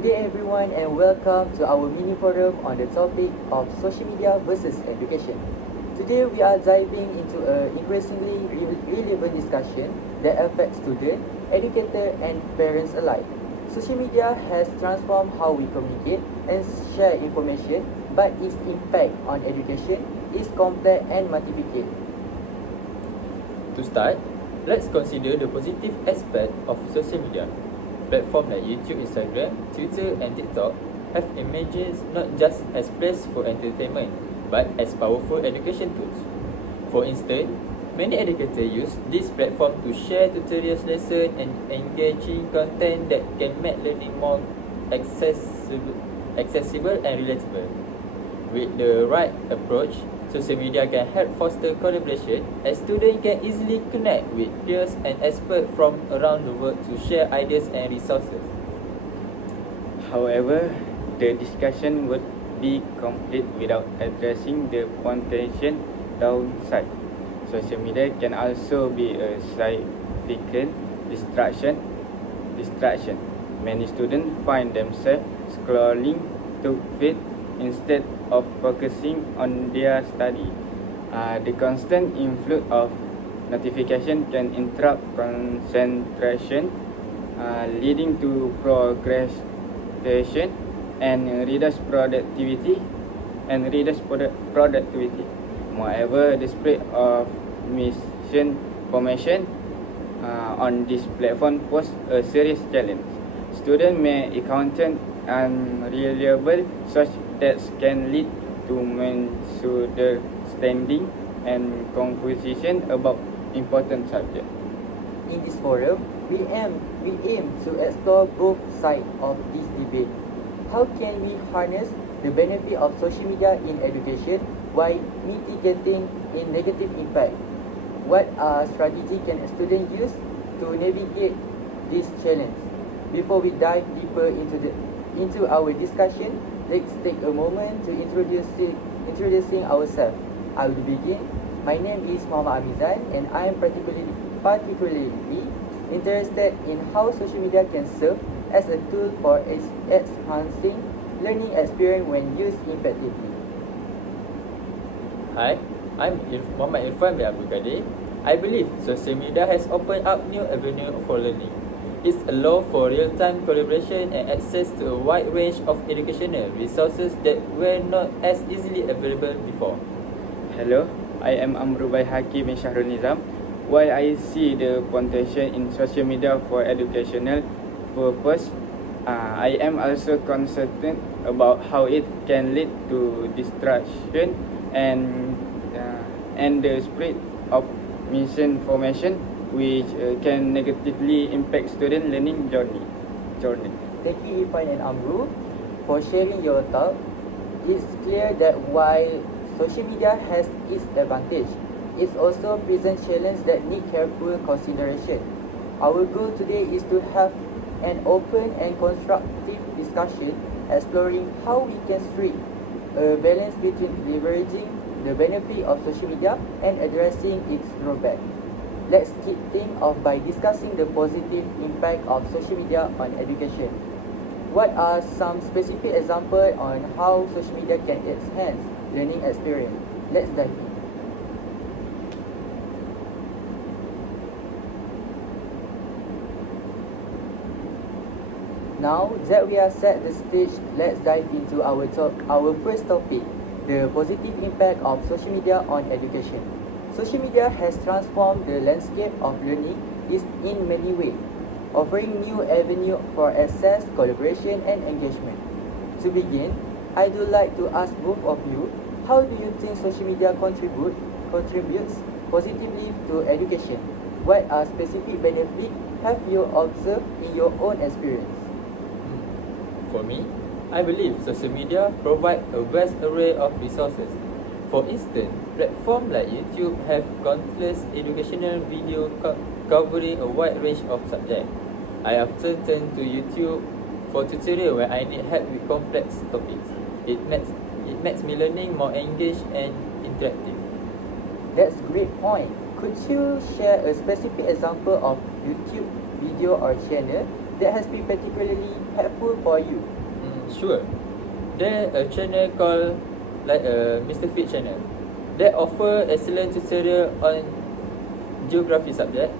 Good day everyone and welcome to our mini forum on the topic of social media versus education. Today we are diving into an increasingly relevant discussion that affects students, educators and parents alike. Social media has transformed how we communicate and share information, but its impact on education is complex and multifaceted. To start, let's consider the positive aspect of social media. Platforms like YouTube, Instagram, Twitter and TikTok have emerged not just as places for entertainment, but as powerful education tools. For instance, many educators use this platform to share tutorials, lessons and engaging content that can make learning more accessible and relatable. With the right approach, social media can help foster collaboration as students can easily connect with peers and experts from around the world to share ideas and resources. However, the discussion would be complete without addressing the potential downside. Social media can also be a significant distraction. Many students find themselves scrolling to feed instead of focusing on their study. The constant influx of notification can interrupt concentration, leading to procrastination and reduced productivity. Moreover, the spread of misinformation on this platform poses a serious challenge. Students may encounter unreliable sources that can lead to misunderstanding and confusion about important subjects. In this forum, we aim to explore both sides of this debate. How can we harness the benefit of social media in education while mitigating its negative impact? What strategy can a student use to navigate this challenge? Before we dive deeper into our discussion, let's take a moment to introducing ourselves. I will begin. My name is Muhammad Amizan and I am particularly interested in how social media can serve as a tool for enhancing learning experience when used effectively. Hi, I'm Muhammad Irfan bin Abdul Kadir. I believe social media has opened up new avenues for learning. It allows for real-time collaboration and access to a wide range of educational resources that were not as easily available before. Hello, I am Amrubai Hakim bin Shahrul Nizam. While I see the potential in social media for educational purpose, I am also concerned about how it can lead to distraction and the spread of misinformation, which can negatively impact student learning journey. Thank you Irfan and Amru for sharing your thoughts. It's clear that while social media has its advantage, it also presents challenges that need careful consideration. Our goal today is to have an open and constructive discussion exploring how we can strike a balance between leveraging the benefit of social media and addressing its drawback. Let's kick things off by discussing the positive impact of social media on education. What are some specific examples on how social media can enhance learning experience? Let's dive in. Now that we have set the stage, let's dive into our first topic, the positive impact of social media on education. Social media has transformed the landscape of learning in many ways, offering new avenues for access, collaboration, and engagement. To begin, I would like to ask both of you, how do you think social media contributes positively to education? What specific benefits have you observed in your own experience? For me, I believe social media provide a vast array of resources. For instance, platforms like YouTube have countless educational videos covering a wide range of subjects. I often turn to YouTube for tutorials when I need help with complex topics. It makes me learning more engaged and interactive. That's a great point. Could you share a specific example of YouTube video or channel that has been particularly helpful for you? Sure. There a channel called like a Mr. Fit channel that offer excellent tutorial on geography subject.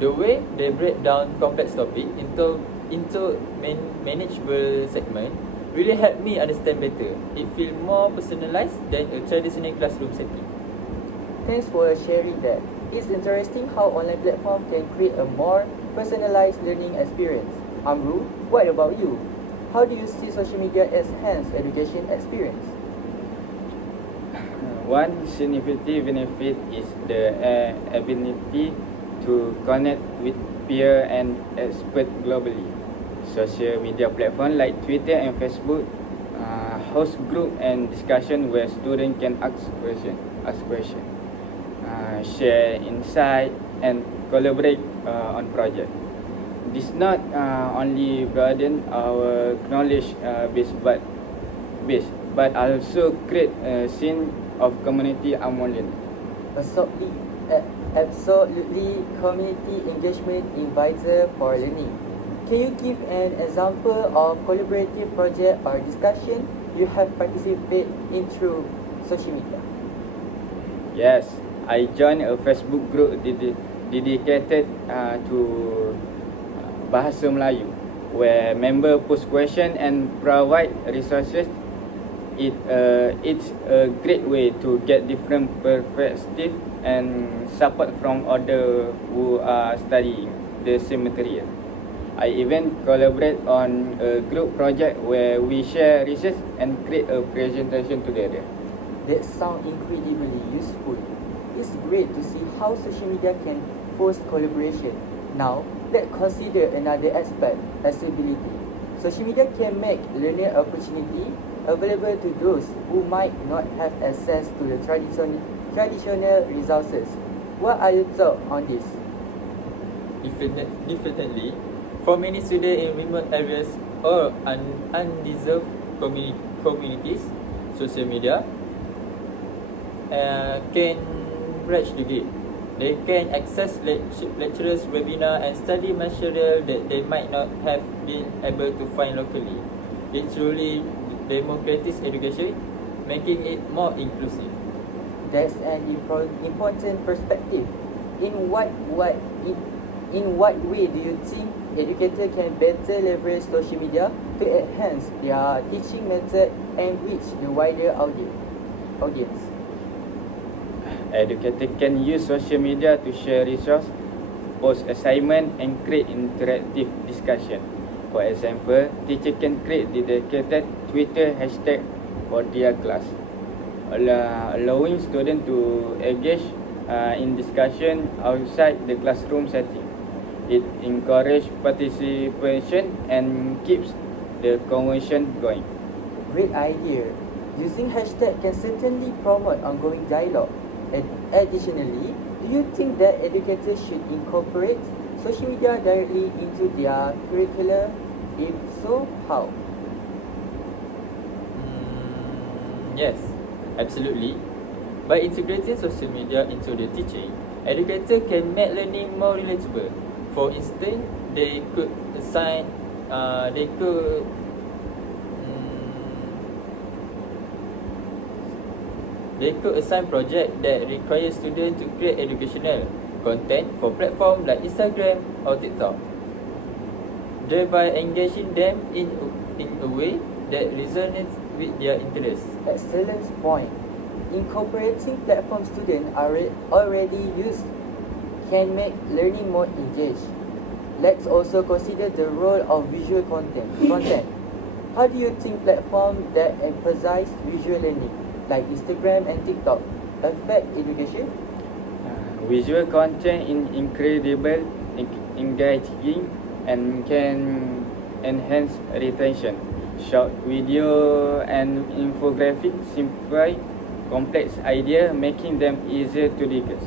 The way they break down complex topic into manageable segment really helped me understand better. It feel more personalized than a traditional classroom setting. Thanks for sharing that. It's interesting how online platform can create a more personalized learning experience. Amru, what about you? How do you see social media enhance education experience? One significant benefit is the ability to connect with peer and experts globally. Social media platforms like Twitter and Facebook host group and discussion where students can ask questions, share insight, and collaborate on projects. This not only broaden our knowledge base, but also create a sense of community among learners. Absolutely, community engagement is vital for learning. Can you give an example of collaborative project or discussion you have participated in through social media? Yes, I joined a Facebook group dedicated to Bahasa Melayu, where members post questions and provide resources. It's a great way to get different perspectives and support from others who are studying the same material. I even collaborate on a group project where we share research and create a presentation together. That sounds incredibly useful. It's great to see how social media can foster collaboration. Now, let's consider another aspect, accessibility. Social media can make learning opportunity available to those who might not have access to the traditional resources. What are your thoughts on this? Definitely, for many students in remote areas or undeserved communities, social media can bridge the gap. They can access lecturers, webinar, and study material that they might not have been able to find locally. It truly democratizes education, making it more inclusive. That's an important perspective. In what way do you think educators can better leverage social media to enhance their teaching method and reach the wider audience? Educators can use social media to share resources, post assignments, and create interactive discussion. For example, teachers can create dedicated Twitter hashtag for their class, allowing students to engage in discussion outside the classroom setting. It encourages participation and keeps the conversation going. Great idea. Using hashtag can certainly promote ongoing dialogue. Additionally, do you think that educators should incorporate social media directly into their curricula? If so, how? Yes, absolutely. By integrating social media into the teaching, educators can make learning more relatable. For instance, they could assign projects that require students to create educational content for platforms like Instagram or TikTok, thereby engaging them in a way that resonates with their interests. Excellent point. Incorporating platform students already use can make learning more engaged. Let's also consider the role of visual content. How do you think platforms that emphasize visual learning, like Instagram and TikTok, affect education? Visual content is incredible, engaging, and can enhance retention. Short video and infographics simplify complex ideas, making them easier to digest.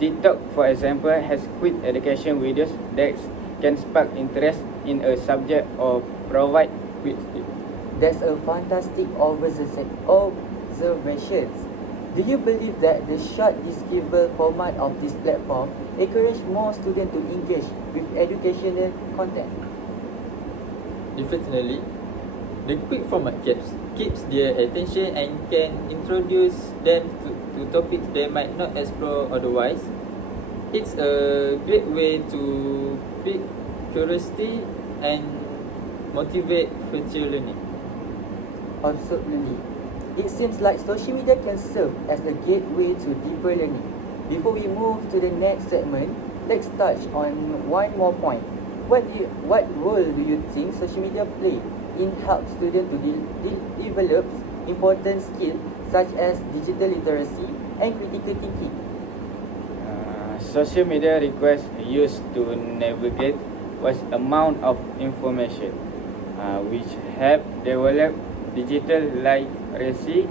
TikTok, for example, has quick education videos that can spark interest in a subject or provide quick tips. That's a fantastic observation. Do you believe that the short discoverable format of this platform encourage more students to engage with educational content? Definitely, the quick format keeps their attention and can introduce them to topics they might not explore otherwise. It's a great way to pique curiosity and motivate future learning. Absolutely. It seems like social media can serve as a gateway to deeper learning. Before we move to the next segment, let's touch on one more point. What role do you think social media play in help students to develop important skills such as digital literacy and critical thinking? Social media requires use to navigate vast amount of information, which help develop digital literacy.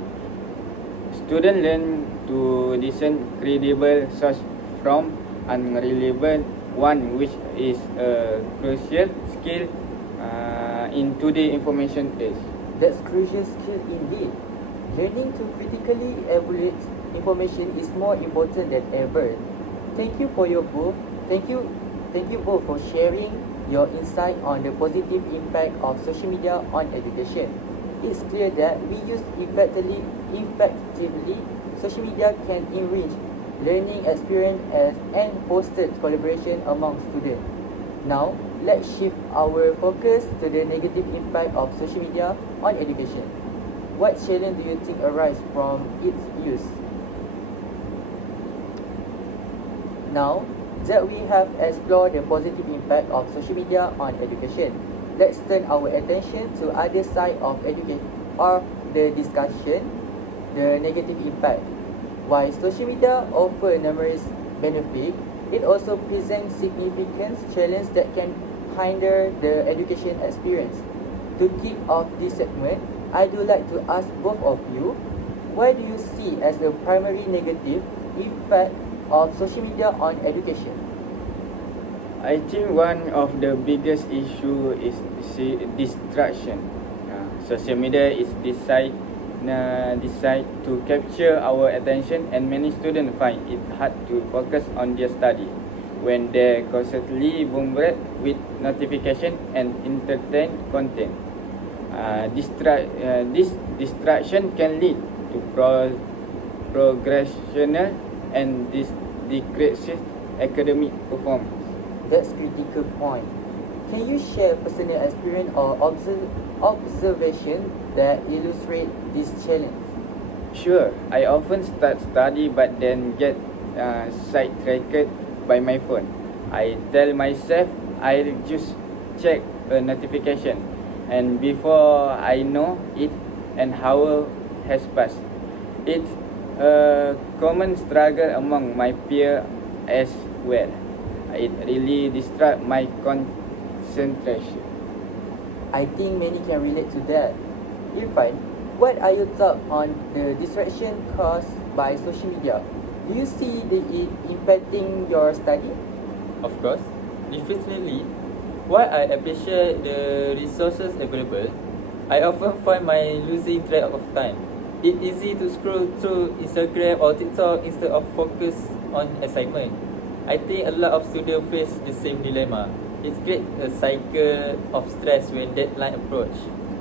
Students learn to discern credible source from unreliable one, which is a crucial skill in today's information age. That's crucial skill indeed. Learning to critically evaluate information is more important than ever. Thank you both for sharing your insight on the positive impact of social media on education. It's clear that we use effectively, social media can enrich learning experience and foster collaboration among students. Now, let's shift our focus to the negative impact of social media on education. What challenge do you think arise from its use? Now that we have explored the positive impact of social media on education, let's turn our attention to other side of the discussion, the negative impact. While social media offers numerous benefits, it also presents significant challenges that can hinder the education experience. To kick off this segment, I would like to ask both of you, what do you see as the primary negative effect of social media on education? I think one of the biggest issue is distraction. Social media is designed to capture our attention, and many students find it hard to focus on their study when they're constantly bombarded with notification and entertain content. This distraction can lead to progressional and decreases academic performance. That's critical point. Can you share personal experience or observation that illustrate this challenge? Sure, I often start study but then get sidetracked by my phone. I tell myself I'll just check a notification, and before I know it, an hour has passed. It's a common struggle among my peers as well. It really distracts my concentration. I think many can relate to that. Irfan, what are your thoughts on the distraction caused by social media? Do you see it impacting your study? Of course, definitely. While I appreciate the resources available, I often find my losing track of time. It's easy to scroll through Instagram or TikTok instead of focus on assignment. I think a lot of students face the same dilemma. It creates a cycle of stress when deadline approach.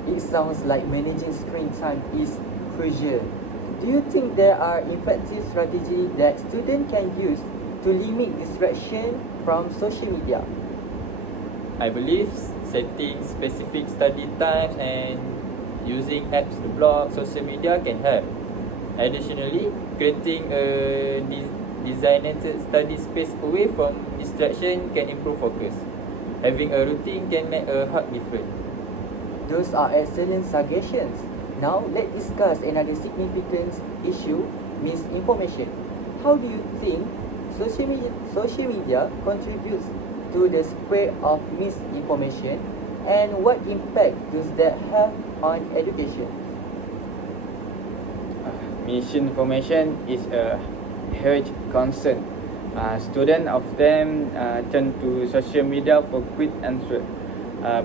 It sounds like managing screen time is crucial. Do you think there are effective strategies that students can use to limit distraction from social media? I believe setting specific study times and using apps to block social media can help. Additionally, creating a designated study space away from distraction can improve focus. Having a routine can make a hard difference. Those are excellent suggestions. Now, let's discuss another significant issue, misinformation. How do you think social media contributes to the spread of misinformation, and what impact does that have on education? Misinformation is a huge concern. Students often turn to social media for quick answers,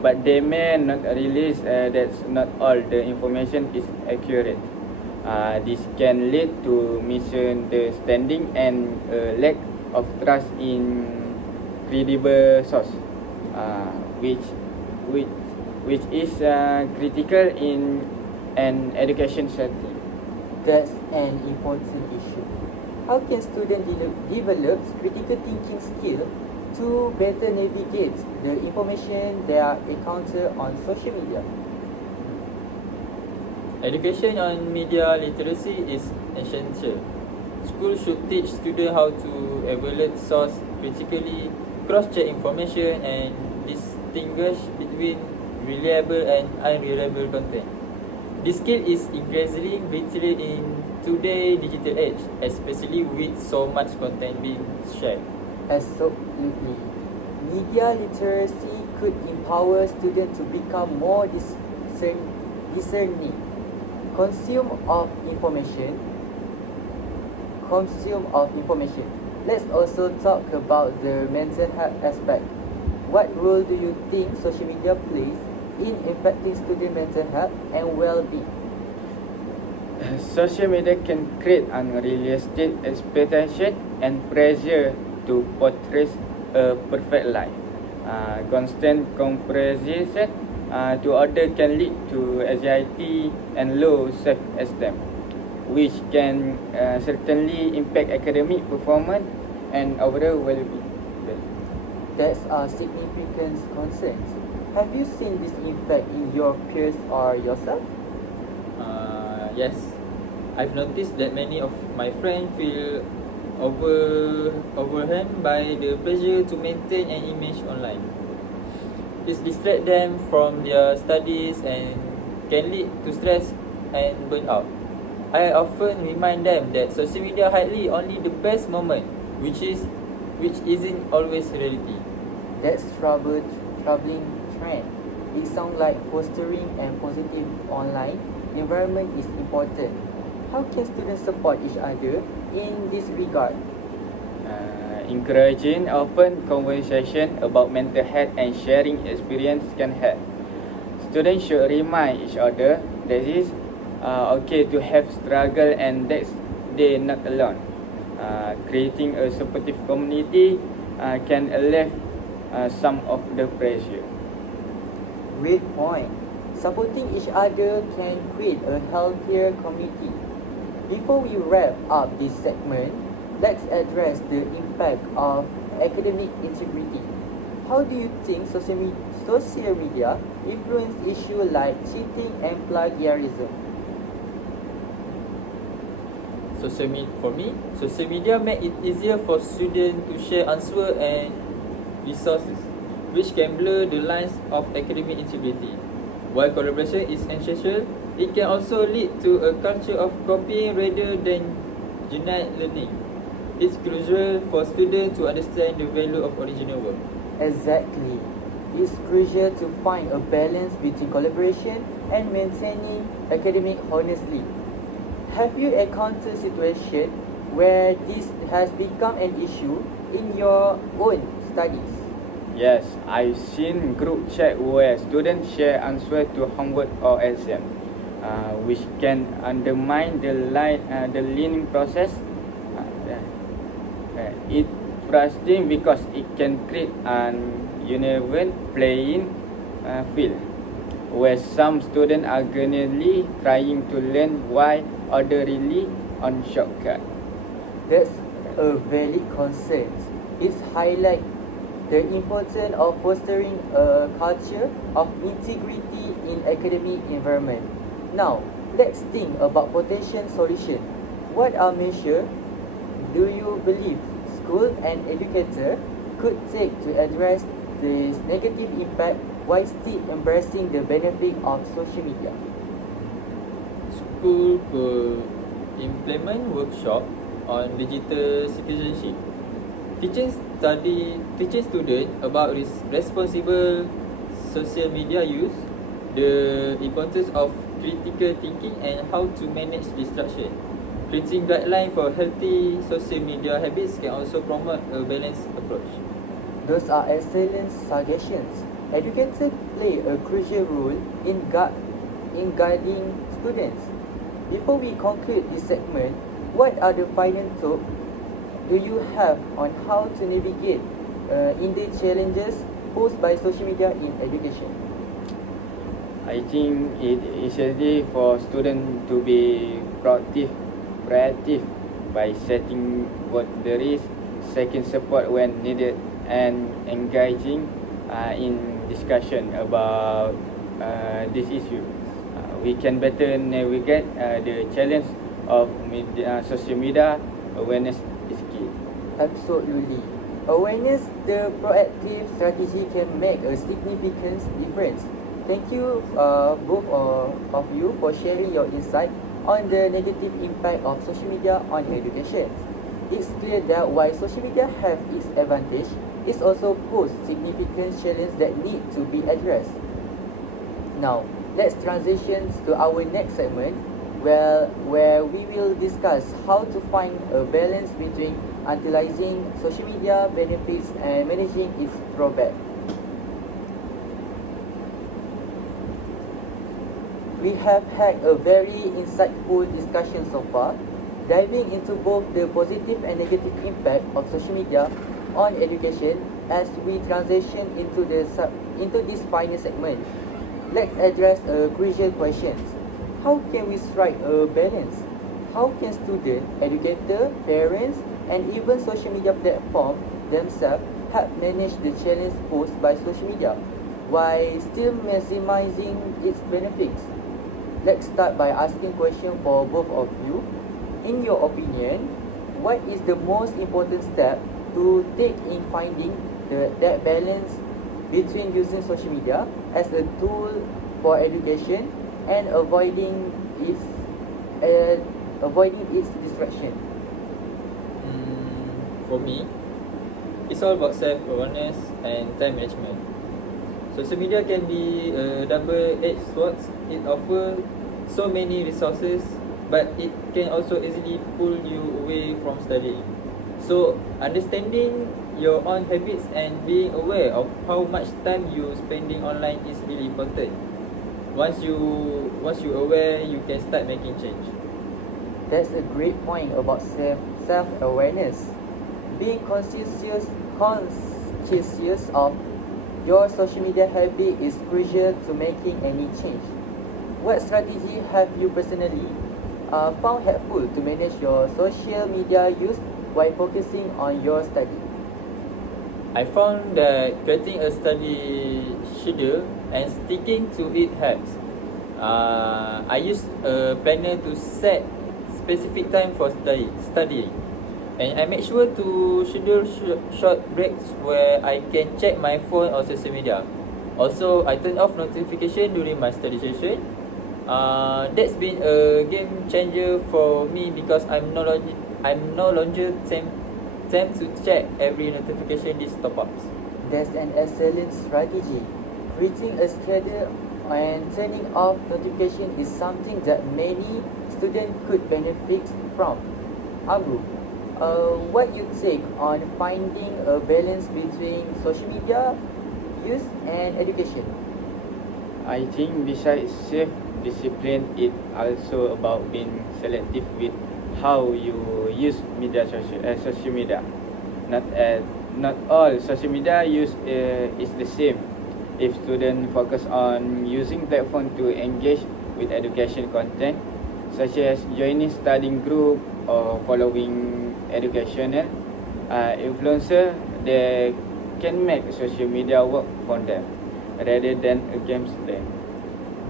but they may not realize that not all the information is accurate. This can lead to misunderstanding and a lack of trust in credible source, which which which is critical in an education setting. That's an important issue. How can students develop critical thinking skill to better navigate the information they are encounter on social media? Education on media literacy is essential. Schools should teach students how to evaluate source critically, cross-check information, and distinguish between reliable and unreliable content. This skill is increasingly vital in today's digital age, especially with so much content being shared. Absolutely. Media literacy could empower students to become more discerning, consume of information. Let's also talk about the mental health aspect. What role do you think social media plays in affecting student mental health and well-being? Social media can create unrealistic expectation and pressure to portray a perfect life. Constant comparison to others can lead to anxiety and low self-esteem, which can certainly impact academic performance and overall well-being. That's a significant concern. Have you seen this effect in your peers or yourself? Yes, I've noticed that many of my friends feel overwhelmed by the pressure to maintain an image online. This distracts them from their studies and can lead to stress and burnout. I often remind them that social media highlights only the best moment, which isn't always reality. That's troubling trend. It sounds like fostering a positive online environment is important. How can students support each other in this regard? Encouraging open conversation about mental health and sharing experience can help. Students should remind each other that it is okay to have struggle and that they're not alone. Creating a supportive community can alleviate some of the pressure. Great point. Supporting each other can create a healthier community. Before we wrap up this segment, let's address the impact of academic integrity. How do you think social media influence issues like cheating and plagiarism? For me, social media make it easier for students to share answers and resources, which can blur the lines of academic integrity. While collaboration is essential, it can also lead to a culture of copying rather than genuine learning. It's crucial for students to understand the value of original work. Exactly. It's crucial to find a balance between collaboration and maintaining academic honesty. Have you encountered situations where this has become an issue in your own studies? Yes, I've seen group chat where students share answers to homework or exam, which can undermine the learning process. It's frustrating because it can create an uneven playing field, where some students are genuinely trying to learn while others rely on shortcut. That's a valid concern. It highlights the importance of fostering a culture of integrity in academic environment. Now, let's think about potential solutions. What are measures do you believe school and educators could take to address this negative impact while still embracing the benefit of social media? School could implement workshops on digital citizenship, teaching students about responsible social media use, the importance of critical thinking, and how to manage distraction. Creating guidelines for healthy social media habits can also promote a balanced approach. Those are excellent suggestions. Educators play a crucial role in guiding students. Before we conclude this segment, what are the final thoughts do you have on how to navigate in the challenges posed by social media in education? I think it is easy for students to be proactive by setting boundaries, seeking support when needed, and engaging in discussion about this issue. We can better navigate the challenge of social media. Awareness is key. Absolutely. Awareness, the proactive strategy can make a significant difference. Thank you both of you for sharing your insight on the negative impact of social media on education. It's clear that while social media have its advantage, it also poses significant challenges that need to be addressed. Now, let's transition to our next segment where we will discuss how to find a balance between utilizing social media benefits and managing its drawback. We have had a very insightful discussion so far, diving into both the positive and negative impact of social media on education. As we transition into this final segment, let's address a crucial question. How can we strike a balance? How can students, educators, parents, and even social media platforms themselves help manage the challenge posed by social media while still maximizing its benefits? Let's start by asking question for both of you. In your opinion, what is the most important step to take in finding that balance between using social media as a tool for education and avoiding its distraction? For me, it's all about self-awareness and time management. Social media can be a double-edged sword. It offers so many resources, but it can also easily pull you away from studying. So, understanding your own habits and being aware of how much time you're spending online is really important. Once you're aware, you can start making change. That's a great point about self-awareness. Being conscious of your social media habit is crucial to making any change. What strategy have you personally found helpful to manage your social media use while focusing on your study? I found that creating a study schedule and sticking to it helps. I use a planner to set specific time for studying. And I make sure to schedule short breaks where I can check my phone or social media. Also, I turn off notification during my study session. That's been a game changer for me because I'm no longer tempt to check every notification these top-ups. That's an excellent strategy. Creating a schedule and turning off notification is something that many students could benefit from. Amru, what you take on finding a balance between social media use and education? I think besides self-discipline, it also about being selective with how you use social media. Not all social media use is the same. If students focus on using platform to engage with education content, such as joining studying group or following educational influencer, they can make social media work for them rather than against them.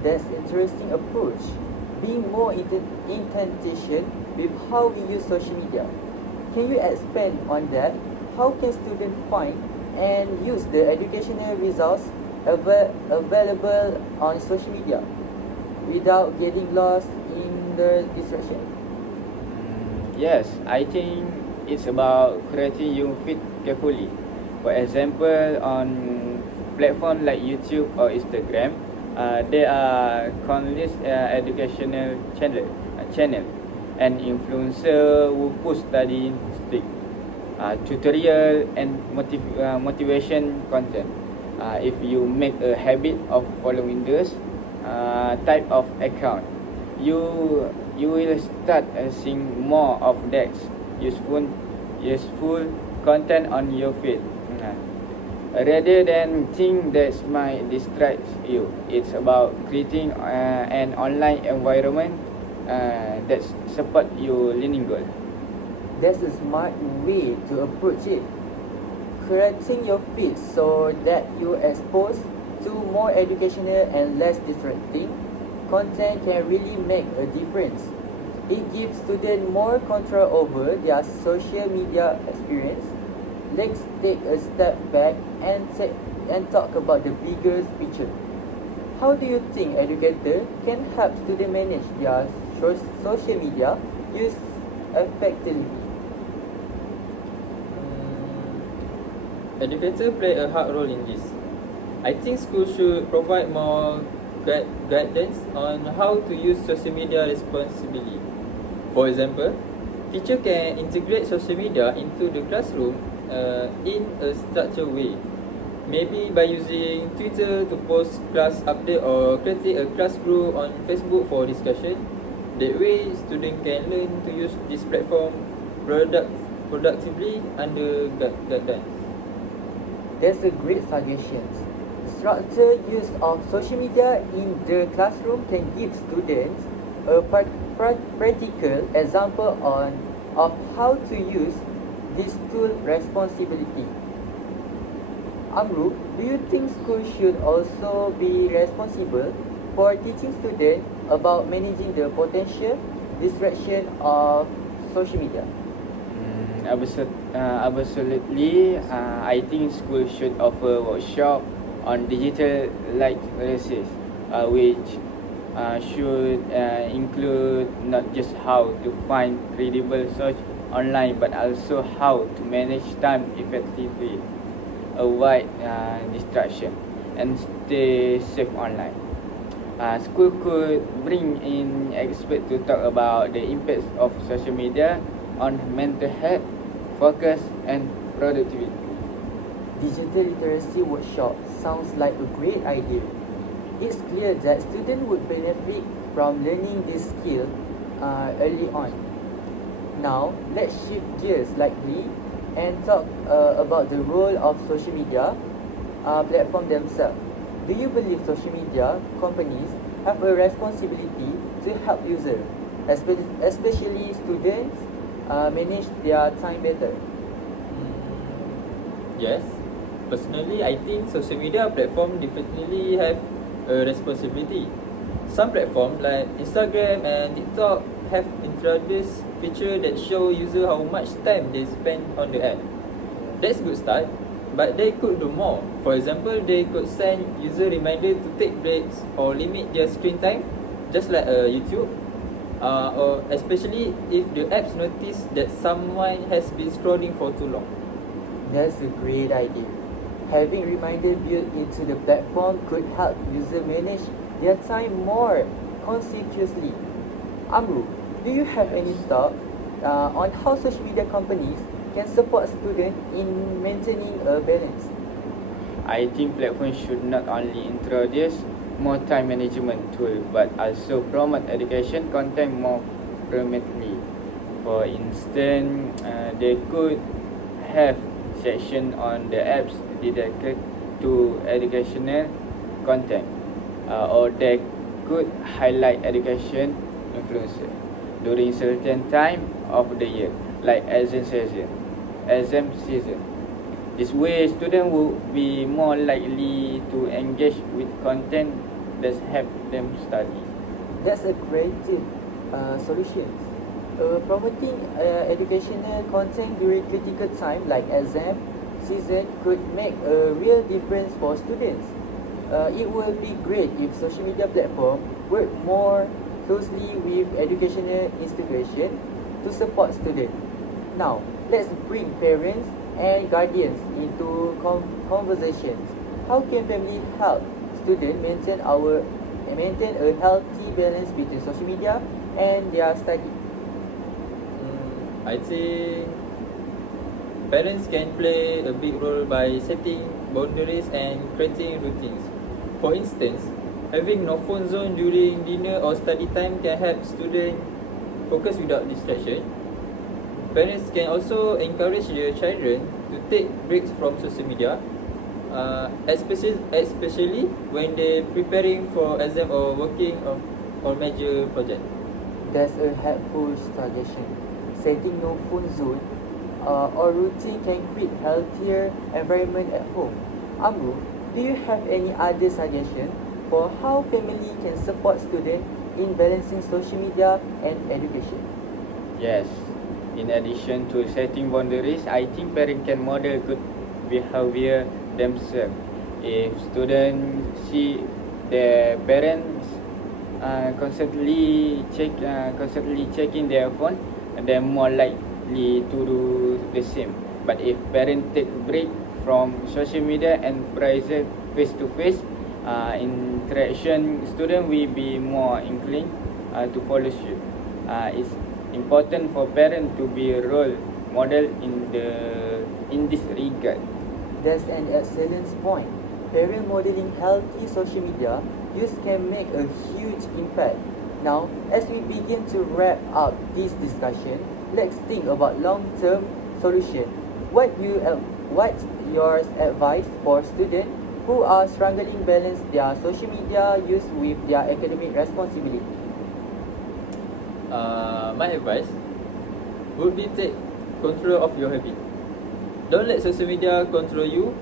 That's interesting approach. Being more intention with how we use social media. Can you expand on that? How can students find and use the educational results available on social media without getting lost in the distraction? Yes, I think it's about creating your feed carefully. For example, on platforms like YouTube or Instagram, there are countless educational channel and influencer who push study tips, tutorial and motivation content. If you make a habit of following this type of account, you you will start seeing more of that useful content on your feed. Rather than think that might distract you, it's about creating an online environment that support your learning goal. That's a smart way to approach it. Curating your feed so that you expose to more educational and less distracting content can really make a difference. It gives students more control over their social media experience. Let's take a step back and talk about the bigger picture. How do you think educators can help students manage their social media use effectively? Educators play a hard role in this. I think schools should provide more guidance on how to use social media responsibly. For example, teacher can integrate social media into the classroom in a structured way. Maybe by using Twitter to post class update or creating a class group on Facebook for discussion. That way, students can learn to use this platform productively under guidance. That's a great suggestion. Structured use of social media in the classroom can give students a practical example of how to use this tool responsibly. Amru, do you think schools should also be responsible for teaching students about managing the potential distraction of social media? Absolutely. I think schools should offer workshop on digital literacy, which should include not just how to find credible search online, but also how to manage time effectively, avoid distraction, and stay safe online. School could bring in experts to talk about the impacts of social media on mental health, focus, and productivity. Digital literacy workshop sounds like a great idea. It's clear that students would benefit from learning this skill early on. Now, let's shift gears slightly and talk about the role of social media platforms themselves. Do you believe social media companies have a responsibility to help users, especially students, manage their time better? Yes. Personally, I think social media platforms definitely have a responsibility. Some platforms like Instagram and TikTok have introduced features that show users how much time they spend on the app. That's a good start, but they could do more. For example, they could send user reminder to take breaks or limit their screen time, just like YouTube. Or especially if the apps notice that someone has been scrolling for too long. That's a great idea. Having reminders built into the platform could help users manage their time more conscientiously. Amru, do you have any thought on how social media companies can support students in maintaining a balance? I think platforms should not only introduce more time management tool, but also promote education content more prominently. For instance, they could have section on the apps dedicated to educational content, or they could highlight education influencer during certain time of the year, like exam season. This way, students will be more likely to engage with content that help them study. That's a creative solution. Promoting educational content during critical time like exam season could make a real difference for students. It will be great if social media platforms work more closely with educational institutions to support students. Now, let's bring parents and guardians into conversations. How can families help students maintain a healthy balance between social media and their study? I think parents can play a big role by setting boundaries and creating routines. For instance, having no phone zone during dinner or study time can help students focus without distraction. Parents can also encourage their children to take breaks from social media, especially when they're preparing for exam or working on major project. That's a helpful suggestion. Setting no phone zone or routine can create healthier environment at home. Amru, do you have any other suggestion for how family can support students in balancing social media and education? Yes. In addition to setting boundaries, I think parents can model good behavior themselves. If students see their parents constantly checking their phone, they're more likely to do the same. But if parents take a break from social media and prioritize face-to-face interaction, students will be more inclined to follow suit. It's important for parents to be a role model in this regard. That's an excellent point. Parent modeling healthy social media use can make a huge impact. Now, as we begin to wrap up this discussion, let's think about long-term solution. What's your advice for students who are struggling balance their social media use with their academic responsibility? My advice would be take control of your habit. Don't let social media control you.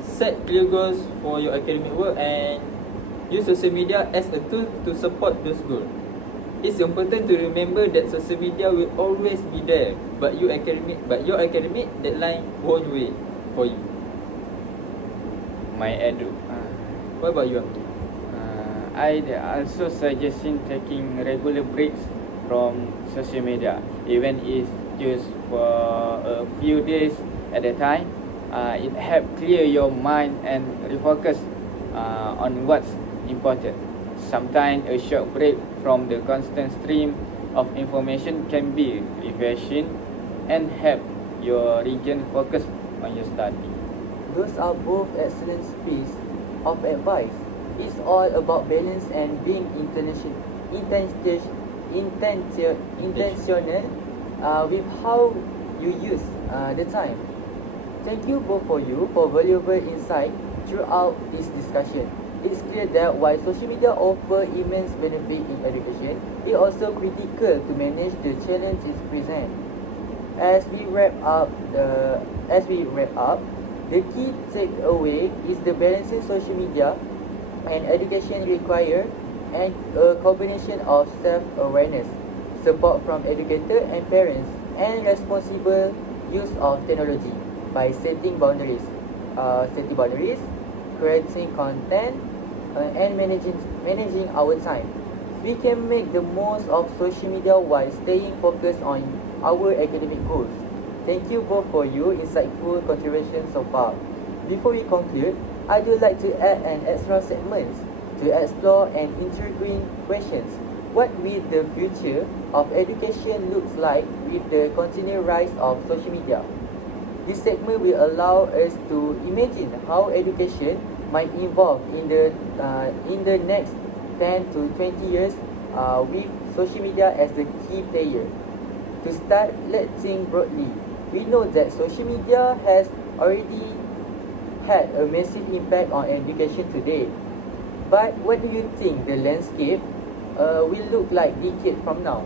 Set clear goals for your academic work and use social media as a tool to support those goals. It's important to remember that social media will always be there, but your academic deadline won't wait for you. What about you? I also suggesting taking regular breaks from social media, even if just for a few days at a time. It helps clear your mind and refocus on what's important. Sometimes a short break from the constant stream of information can be refreshing and help your regain focus on your study. Those are both excellent pieces of advice. It's all about balance and being intentional with how you use the time. Thank you both for valuable insight throughout this discussion. It's clear that while social media offers immense benefit in education, it also critical to manage the challenges present. As we wrap up, the key takeaway is the balancing social media and education require and a combination of self-awareness, support from educators and parents, and responsible use of technology by setting boundaries, creating content, and managing our time. We can make the most of social media while staying focused on our academic goals. Thank you both for your insightful contributions so far. Before we conclude, I would like to add an extra segment to explore an intriguing questions. What will the future of education looks like with the continued rise of social media? This segment will allow us to imagine how education might evolve in the next 10 to 20 years with social media as the key player. To start, let's think broadly. We know that social media has already had a massive impact on education today. But what do you think the landscape will look like decade from now?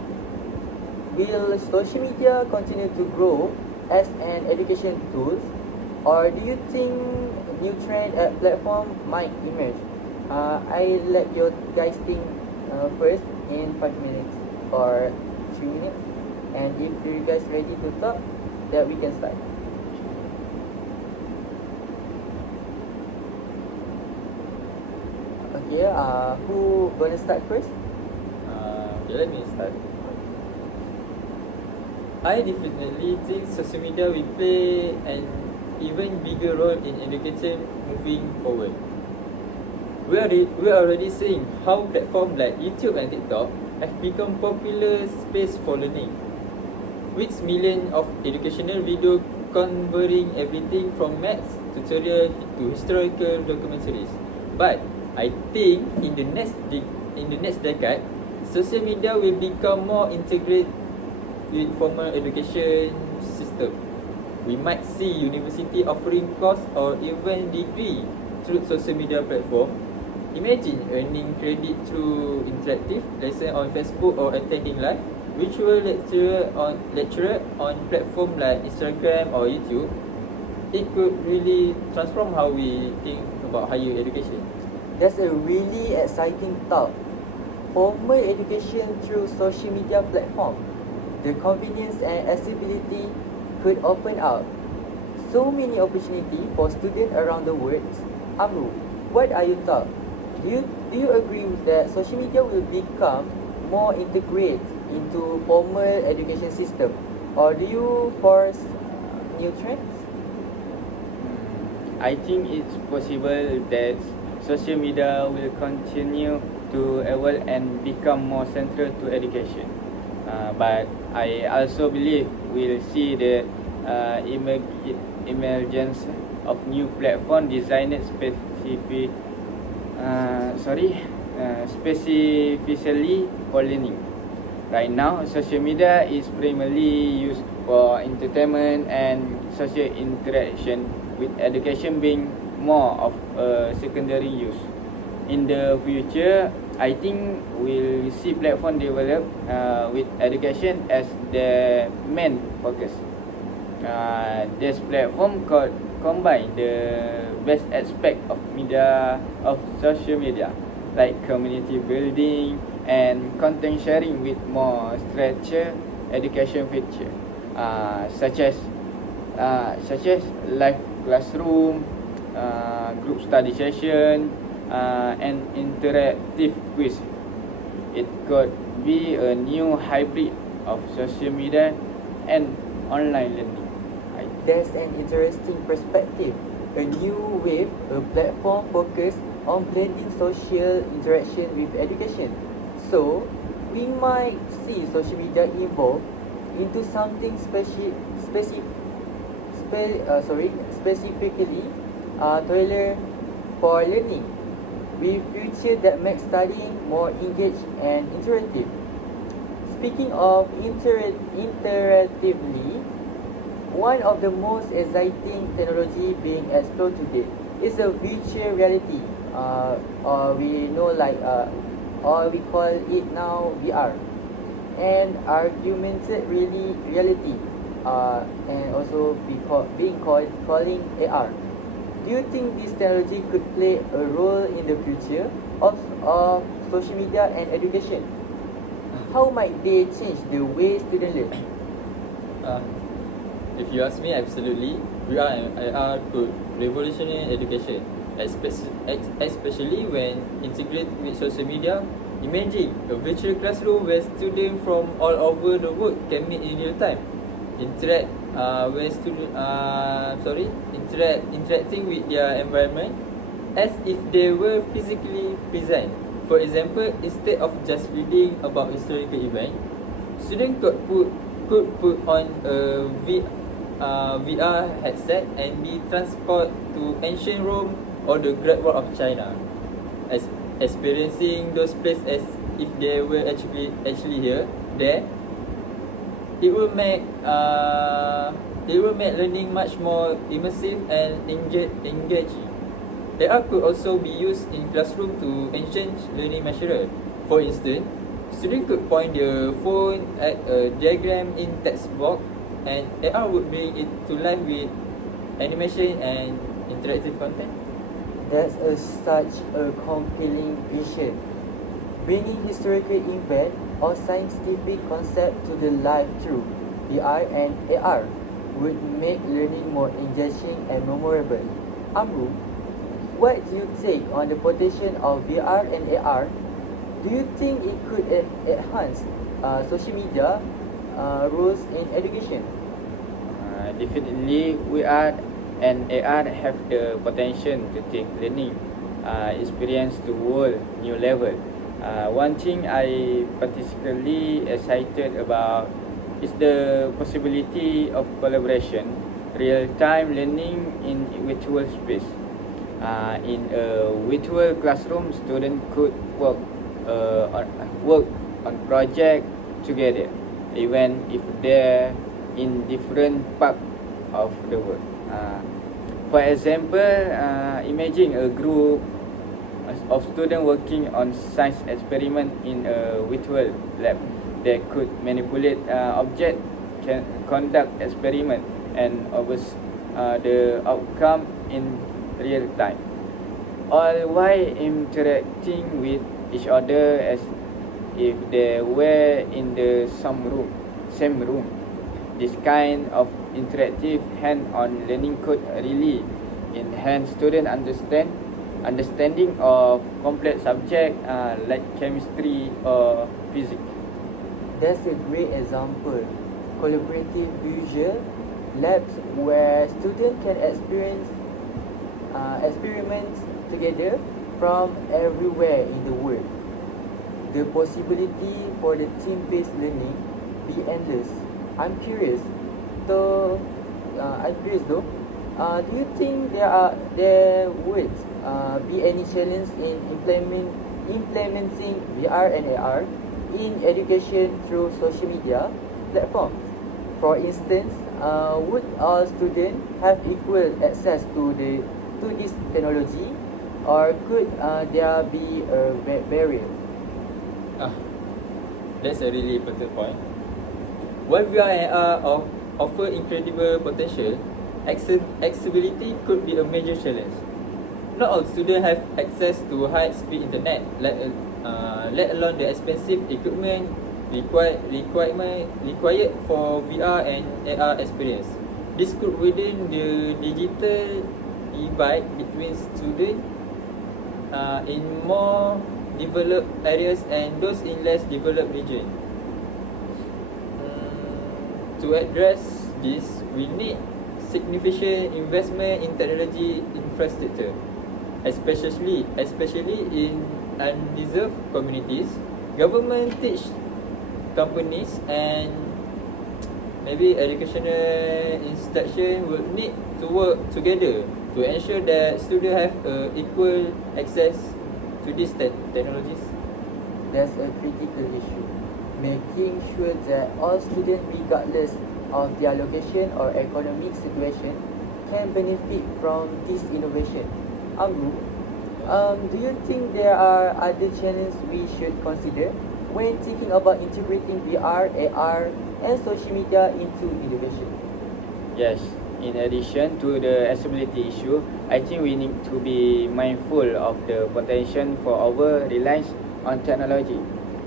Will social media continue to grow as an education tool, or do you think new trend at platform might emerge? I let you guys think first in 5 minutes or 3 minutes, and if you guys ready to talk, then we can start. Okay, who gonna start first? Okay, let me start. I definitely think social media will play an even bigger role in education moving forward. We are already seeing how platforms like YouTube and TikTok have become popular space for learning, with millions of educational videos covering everything from maths tutorial to historical documentaries. But I think in the next decade, social media will become more integrated with formal education system. We might see university offering course or even degree through social media platform. Imagine earning credit through interactive lesson on Facebook or attending live virtual lecture on platform like Instagram or YouTube. It could really transform how we think about higher education. That's a really exciting thought. Formal education through social media platform. The convenience and accessibility could open up so many opportunities for students around the world. Amru, what are your thoughts? Do you agree with that social media will become more integrated into formal education system, or do you force new trends? I think it's possible that social media will continue to evolve and become more central to education. But I also believe we'll see the emergence of new platform designed specifically for learning. Right now, social media is primarily used for entertainment and social interaction, with education being more of a secondary use. In the future, I think we'll see platform develop with education as the main focus. This platform could combine the best aspect of social media, like community building and content sharing, with more structured education feature, such as live classroom, group study session, and interactive quiz. It could be a new hybrid of social media and online learning. That's an interesting perspective. A new wave, a platform focused on blending social interaction with education. So, we might see social media evolve into something specifically tailored for learning, with future that makes studying more engaged and interactive. Speaking of interactively, one of the most exciting technology being explored today is a virtual reality, or we know or we call it now VR, and augmented reality, and also calling AR. Do you think this technology could play a role in the future of social media and education? How might they change the way students learn? If you ask me, absolutely, VR and AR could revolutionize education, especially when integrated with social media. Imagine a virtual classroom where students from all over the world can meet in real time, interacting with their environment as if they were physically present. For example, instead of just reading about historical event, students could put on a VR headset and be transported to ancient Rome or the Great Wall of China, experiencing those places as if they were actually there. It will make learning much more immersive and engaging. AR could also be used in classroom to enhance learning material. For instance, students could point their phone at a diagram in text box, and AR would bring it to life with animation and interactive content. That's such a compelling vision. Bringing historical event or scientific concept to the life through VR and AR would make learning more engaging and memorable. Amru, what do you take on the potential of VR and AR? Do you think it could enhance social media roles in education? Definitely, VR and AR have the potential to take learning experience to whole new level. One thing I particularly excited about is the possibility of collaboration, real-time learning in virtual space. In a virtual classroom, students could work on project together, even if they're in different part of the world. For example, imagine a group of students working on science experiment in a virtual lab. They could manipulate object, can conduct experiment, and observe the outcome in real time, all while interacting with each other as if they were in the same room. This kind of interactive hand-on learning could really enhance student understanding of complex subjects like chemistry or physics. That's a great example. Collaborative visual labs where students can experiment together from everywhere in the world. The possibility for the team-based learning be endless. I'm curious though. Do you think there would be any challenge in implementing VR and AR in education through social media platforms? For instance, would all students have equal access to this technology, or could there be a barrier? That's a really important point. While VR and AR offer incredible potential, accessibility could be a major challenge. Not all students have access to high-speed internet, let alone the expensive equipment required for VR and AR experience. This could widen the digital divide between students in more developed areas and those in less developed regions. To address this, we need significant investment in technology infrastructure, especially in undeserved communities. Government, teach companies, and maybe educational institutions will need to work together to ensure that students have equal access to these technologies. That's a critical issue. Making sure that all students, regardless of their location or economic situation, can benefit from this innovation. Amru, do you think there are other challenges we should consider when thinking about integrating VR, AR, and social media into innovation? Yes, in addition to the accessibility issue, I think we need to be mindful of the potential for over reliance on technology.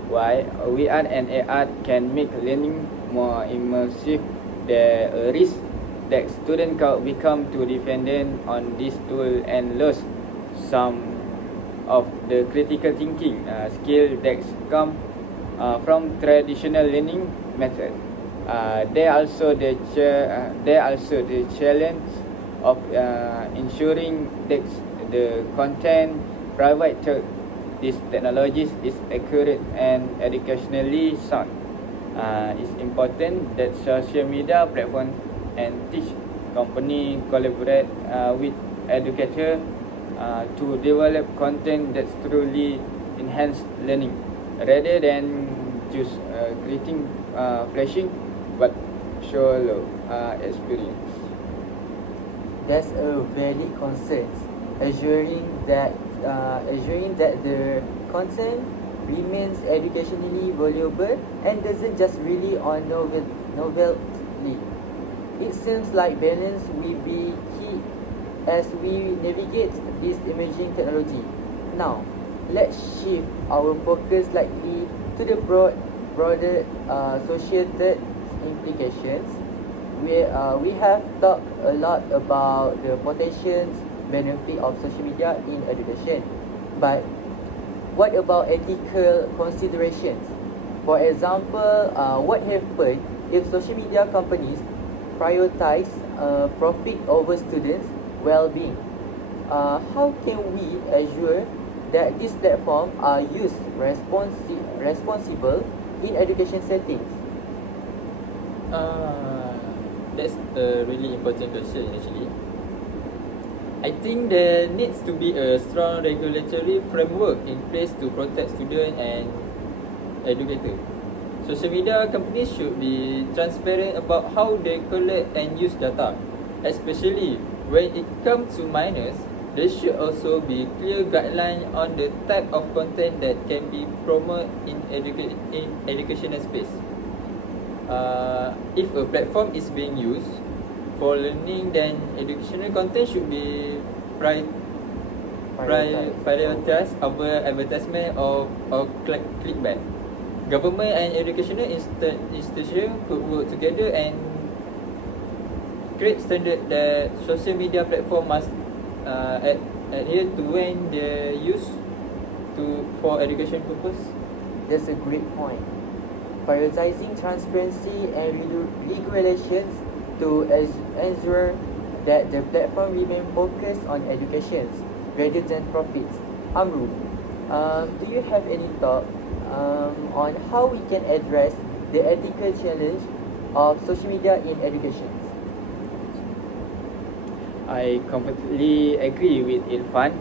While VR and AR can make learning more immersive, there is a risk that students can become too dependent on this tool and lose some of the critical thinking skill that come from traditional learning method. There also the challenge of ensuring that the content provided to these technologies is accurate and educationally sound. It's important that social media platforms and teach company collaborate with educators to develop content that truly enhance learning, rather than just creating flashing but shallow experience. That's a valid concern. Assuring that the content remains educationally valuable and doesn't just rely on novelty. It seems like balance will be key as we navigate this emerging technology. Now, let's shift our focus slightly to the broader societal implications. We have talked a lot about the potential benefit of social media in education, but what about ethical considerations? For example, what happens if social media companies prioritize profit over students' well-being? How can we assure that these platforms are used responsible in education settings? That's a really important question actually. I think there needs to be a strong regulatory framework in place to protect students and educator. Social media companies should be transparent about how they collect and use data, especially when it comes to minors. There should also be clear guidelines on the type of content that can be promoted in educational space. If a platform is being used for learning, then educational content should be prioritized over advertisement or clickbait. Government and educational institutions could work together and create standard that social media platform must adhere to when they're used for education purpose. That's a great point. Prioritizing transparency and regulations to ensure that the platform remain focused on education rather than profits. Amru, do you have any thought on how we can address the ethical challenge of social media in education? I completely agree with Irfan.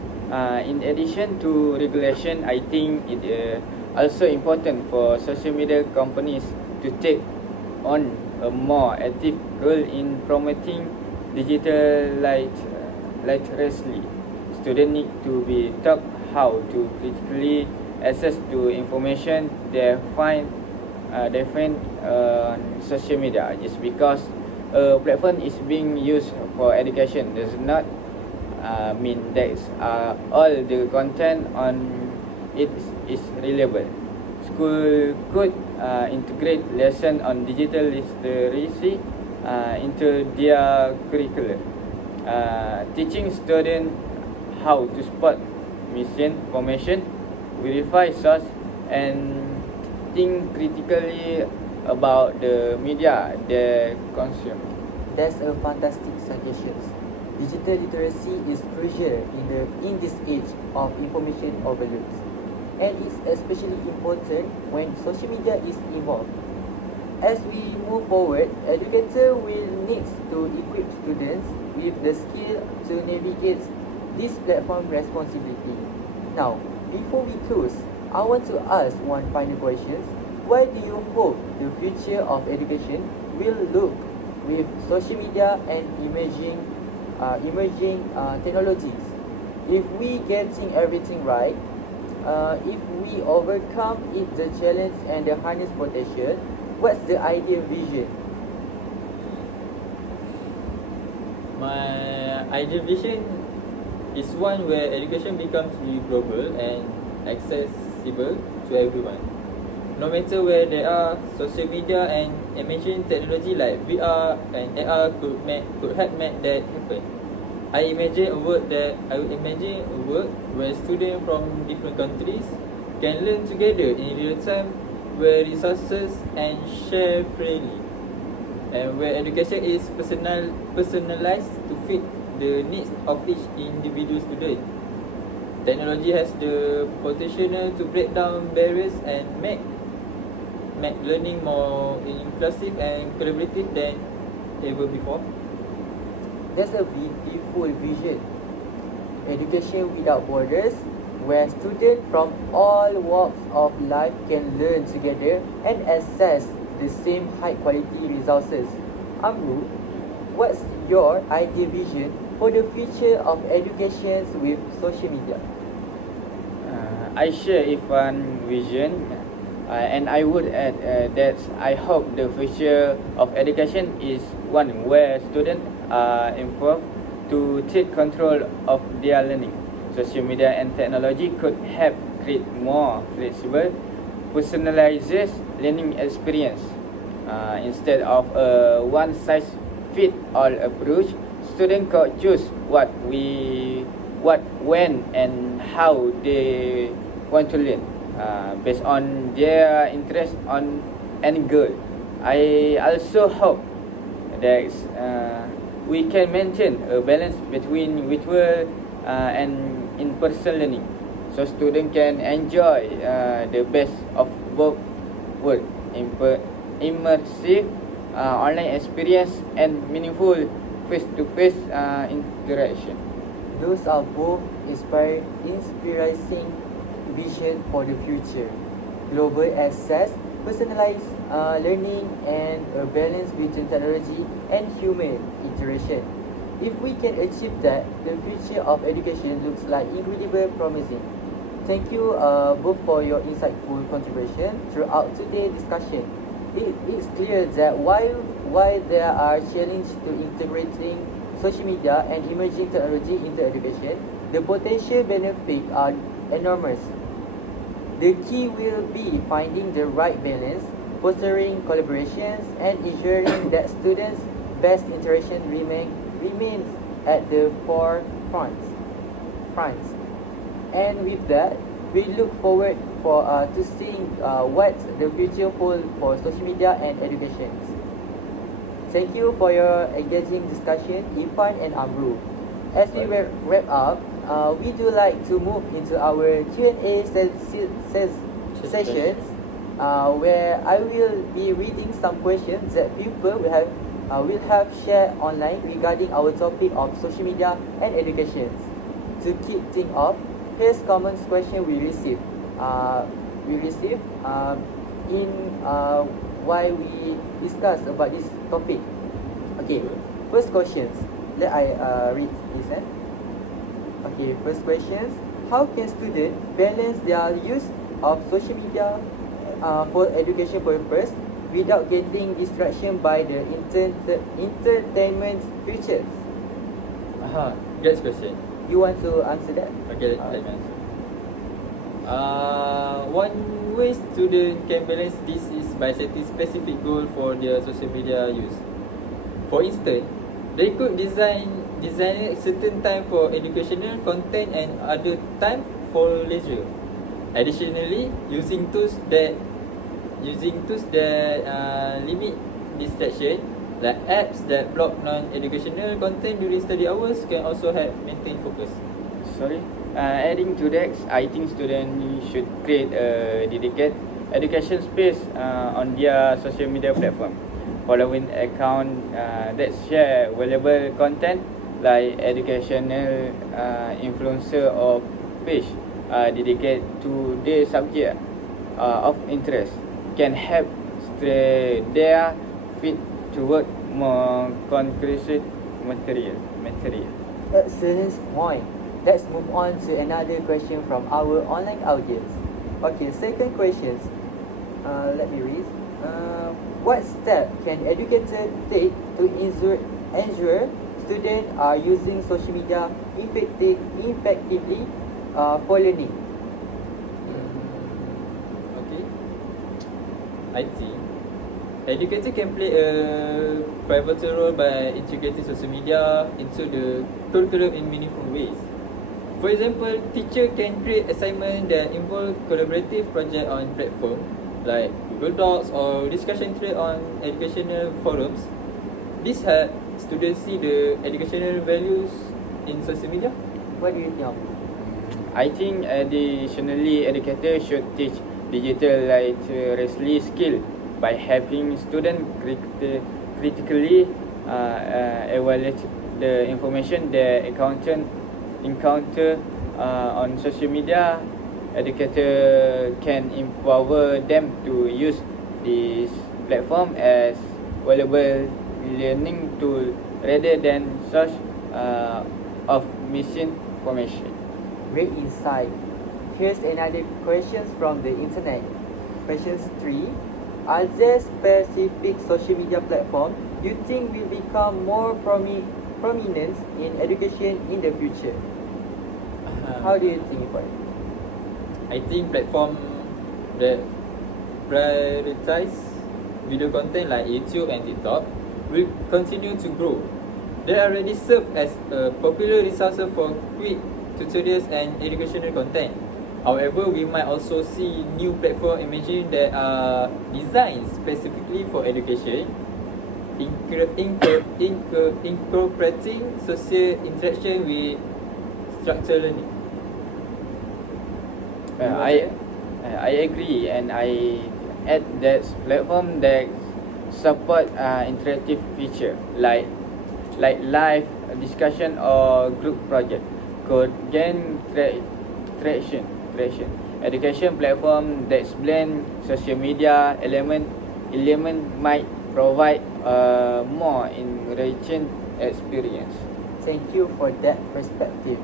In addition to regulation, I think it also important for social media companies to take on a more active role in promoting digital literacy. Students need to be taught how to critically access to information they find on social media. Just because a platform is being used for education does not mean that all the content on it is relevant. School could integrate lesson on digital literacy into their curriculum, teaching students how to spot misinformation, verify source, and think critically about the media they consume. That's a fantastic suggestion. Digital literacy is crucial in this age of information overload, and it's especially important when social media is involved. As we move forward, educators will need to equip students with the skill to navigate this platform responsibly. Now, before we close, I want to ask one final question. Why do you hope the future of education will look with social media and emerging technologies? If we getting everything right, if we overcome the challenge and the harness potential, what's the ideal vision? My ideal vision is one where education becomes global and accessible to everyone. No matter where they are, social media and emerging technology like VR and AR could help make that happen. I imagine a world where students from different countries can learn together in real time, where resources and share freely, and where education is personalized to fit the needs of each individual student. Technology has the potential to break down barriers and make learning more inclusive and collaborative than ever before. That's a beautiful vision. Education without borders, where students from all walks of life can learn together and access the same high quality resources. Amru, what's your ideal vision for the future of education with social media? I share Irfan's vision, and I would add that I hope the future of education is one where students are empowered to take control of their learning. Social media and technology could help create more flexible, personalized learning experience. Instead of a one-size-fits-all approach, students could choose what, when, and how they want to learn, based on their interest and goal. I also hope that we can maintain a balance between virtual and in-person learning, so students can enjoy the best of both worlds: immersive online experience and meaningful face-to-face interaction. Those are both inspiring vision for the future. global access, personalized learning, and a balance between technology and human interaction. If we can achieve that, the future of education looks like incredibly promising. Thank you both for your insightful contribution throughout today's discussion. It's clear that while there are challenges to integrating social media and emerging technology into education, the potential benefits are enormous. The key will be finding the right balance, fostering collaborations, and ensuring that students' best interaction remains at the forefront. Fronts. And with that, we look forward to seeing what the future holds for social media and education. Thank you for your engaging discussion, Irfan and Amru. As we wrap up, we do like to move into our Q&A sessions, where I will be reading some questions that people will have shared online regarding our topic of social media and education. To kick things off, here's common question we received. In why we discuss about this topic. Okay, first questions. Let I read this. Okay, first questions. How can students balance their use of social media for education purpose without getting distraction by the entertainment features? Great question. You want to answer that? Okay, let me answer. One way student can balance this is by setting specific goal for their social media use. For instance, they could design a certain time for educational content and other time for leisure. Additionally, using tools that limit distraction, like apps that block non-educational content during study hours, can also help maintain focus. Adding to that, I think students should create a dedicated education space on their social media platform, following account that share valuable content like educational influencer or page dedicated to their subject of interest can help stray their feet toward more concrete material. Excellent point. Let's move on to another question from our online audience. Okay, second questions. Let me read. What step can educators take to ensure students are using social media effectively for learning? Okay. I think educators can play a pivotal role by integrating social media into the curriculum in meaningful ways. For example, teacher can create assignments that involve collaborative projects on platforms like Google Docs or discussion thread on educational forums. This helps students see the educational values in social media. What do you think of? I think additionally, educators should teach digital literacy skill by helping students critically evaluate the information they encounter on social media. Educators can empower them to use this platform as valuable learning tool rather than source of misinformation. Great insight. Here's another question from the internet. Questions 3. Are there specific social media platforms you think will become more prominent in education in the future? How do you think about it? I think platforms that prioritize video content like YouTube and TikTok will continue to grow. They already serve as a popular resource for quick tutorials and educational content. However, we might also see new platforms emerging that are designed specifically for education, incorporating social interaction with structured learning. I agree, and I add that platform that support interactive feature like live discussion or group project could gain traction interaction. Education platform that blend social media element might provide a more enriching experience. Thank you for that perspective.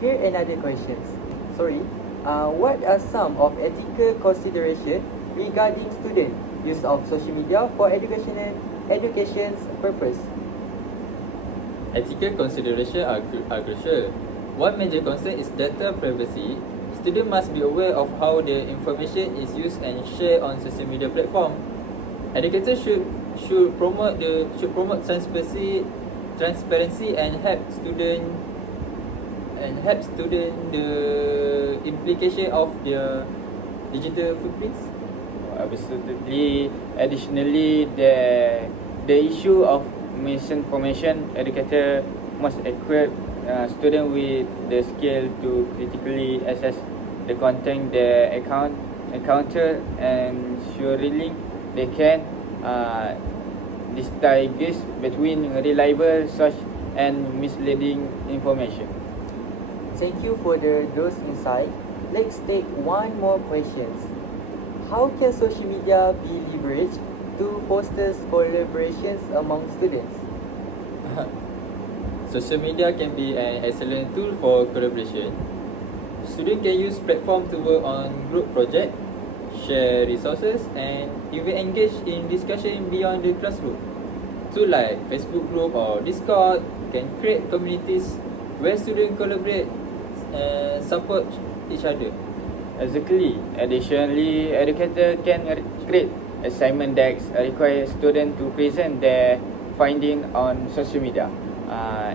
Here another questions. What are some of ethical considerations regarding student use of social media for education's purpose? Ethical considerations are crucial. One major concern is data privacy. Students must be aware of how their information is used and shared on social media platform. Educators should promote transparency and help student the implication of their digital footprints. Absolutely. Additionally, the issue of misinformation, educator must equip students with the skill to critically assess the content they encounter, and surely they can distinguish between reliable source and misleading information. Thank you for those insights. Let's take one more questions. How can social media be leveraged to foster collaborations among students? Social media can be an excellent tool for collaboration. Students can use platform to work on group projects, share resources, and even engage in discussion beyond the classroom. Tools like Facebook group or Discord can create communities where students collaborate and support each other. Exactly. Additionally, educators can create assignment decks require students to present their findings on social media,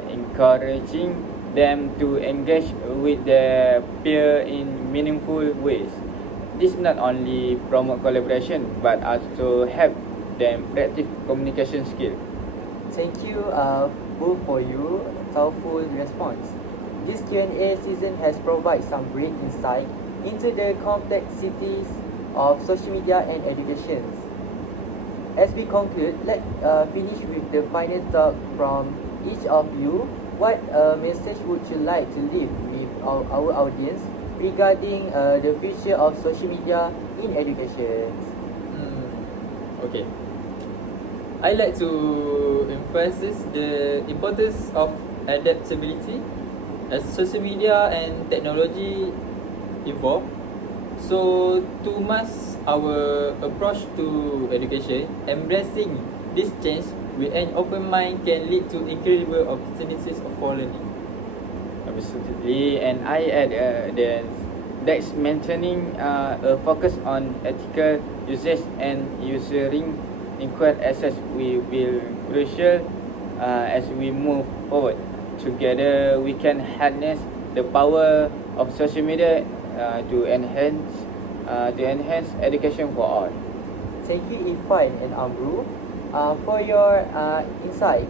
encouraging them to engage with their peers in meaningful ways. This not only promote collaboration but also help them practice communication skills. Thank you both for your thoughtful response. This Q&A season has provided some great insight into the complexities of social media and education. As we conclude, let's finish with the final talk from each of you. What message would you like to leave with our audience regarding the future of social media in education? Okay. I like to emphasize the importance of adaptability as social media and technology evolve. So to master our approach to education, embracing this change with an open mind can lead to incredible opportunities for learning. Absolutely, and I add that's maintaining a focus on ethical usage and using equal access will be crucial as we move forward. Together, we can harness the power of social media to enhance education for all. Thank you, Irfan and Amru, for your insight.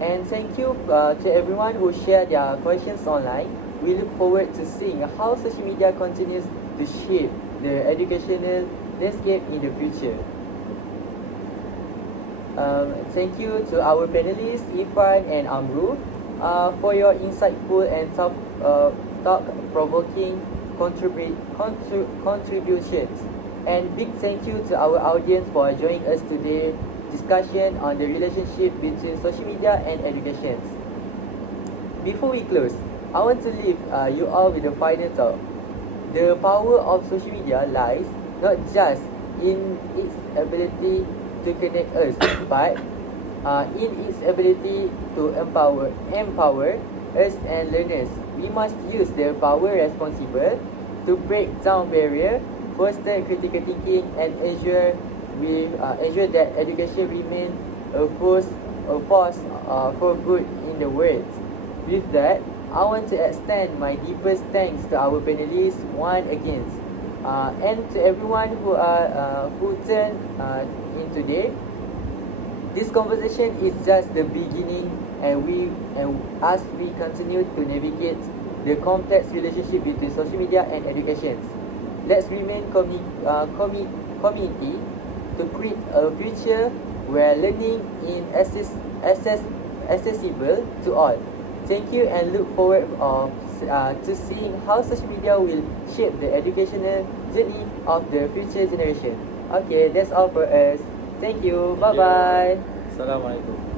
And thank you to everyone who shared their questions online. We look forward to seeing how social media continues to shape the educational landscape in the future. Thank you to our panelists, Irfan and Amru, for your insightful and thought-provoking contributions. And big thank you to our audience for joining us today discussion on the relationship between social media and education. Before we close, I want to leave you all with a final thought. The power of social media lies not just in its ability to connect us, but in its ability to empower us and learners. We must use the power responsible to break down barriers, foster critical thinking, and ensure that education remains a force for good in the world. With that, I want to extend my deepest thanks to our panelists once again, and to everyone who tuned in today. This conversation is just the beginning, and as we continue to navigate the complex relationship between social media and education, let's remain community to create a future where learning is accessible to all. Thank you, and look forward of to seeing how social media will shape the educational journey of the future generation. Okay, that's all for us. Thank you. Bye bye. Assalamualaikum.